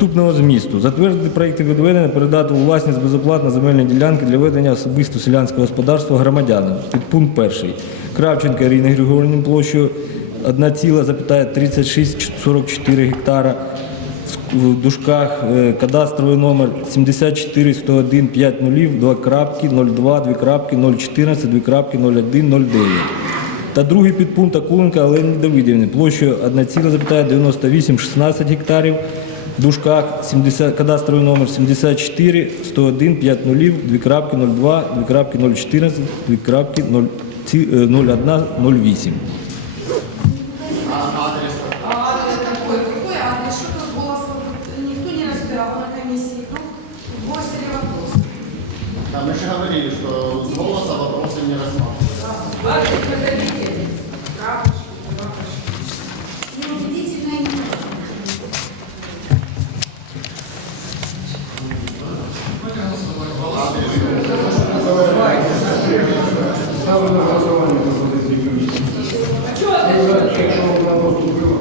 Наступного змісту. Затвердити проєкти відведення, передати у власність безоплатно земельні ділянки для ведення особисто селянського господарства громадянам. Підпункт перший. Кравченка Ірини Григорівні площею 1,3644 гектара. В дужках е, кадастровий номер 74 101 50 2 крапки 02 2 крапки 014 2 крапки 01 09. Та другий підпункт Акуленка Олені Давидівни площею 1,9816 гектарів. Дужках 70, кадастровий номер 74 101 50 2 крапки 02 2 крапки 014 2 крапки 0, ці- 01 08. А адрес какой? Какой адрес? Что тут голос? Никто не разбирал на комиссии. Ну, бросили вопрос. Да, мы же говорили, что с голоса вопросы не рассматриваются. Адрес Ставлю на голосування пропозиції комісії. Якщо вона поступила.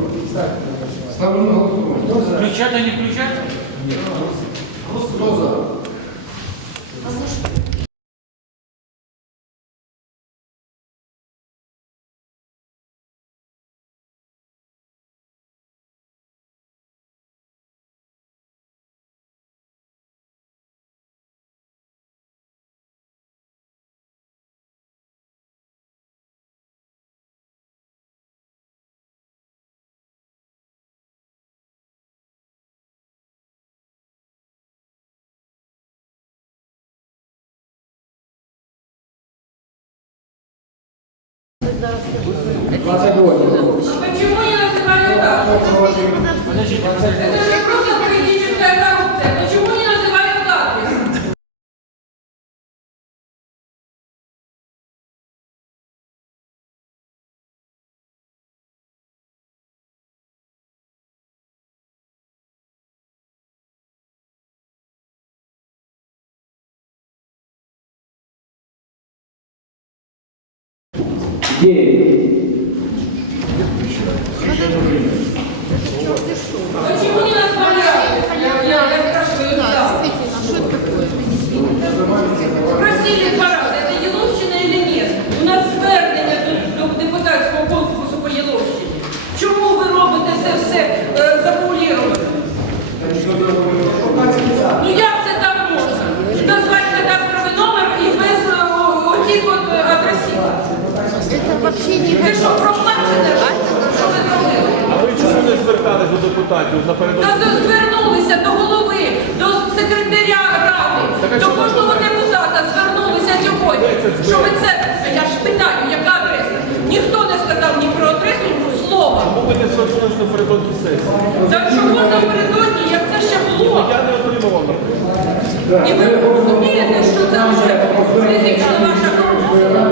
Ставлю на голосування. Включати, не включать? Хто Почему не называют так? Это же просто 耶 Ви що, проплачете? Що ви зробили? А ви чому не звертались до депутатів напередодні? Та звернулися до голови, до секретаря ради, до кожного депутата звернулися сьогодні. Що ви це? Я ж питаю, яка адреса? Ніхто не сказав ні про адресу, ні про слова. Чому ви не звернулись напередодні сесії? Так чого напередодні, як це ще було? Я не отримував. І ви розумієте, що це вже критична ваша корупція?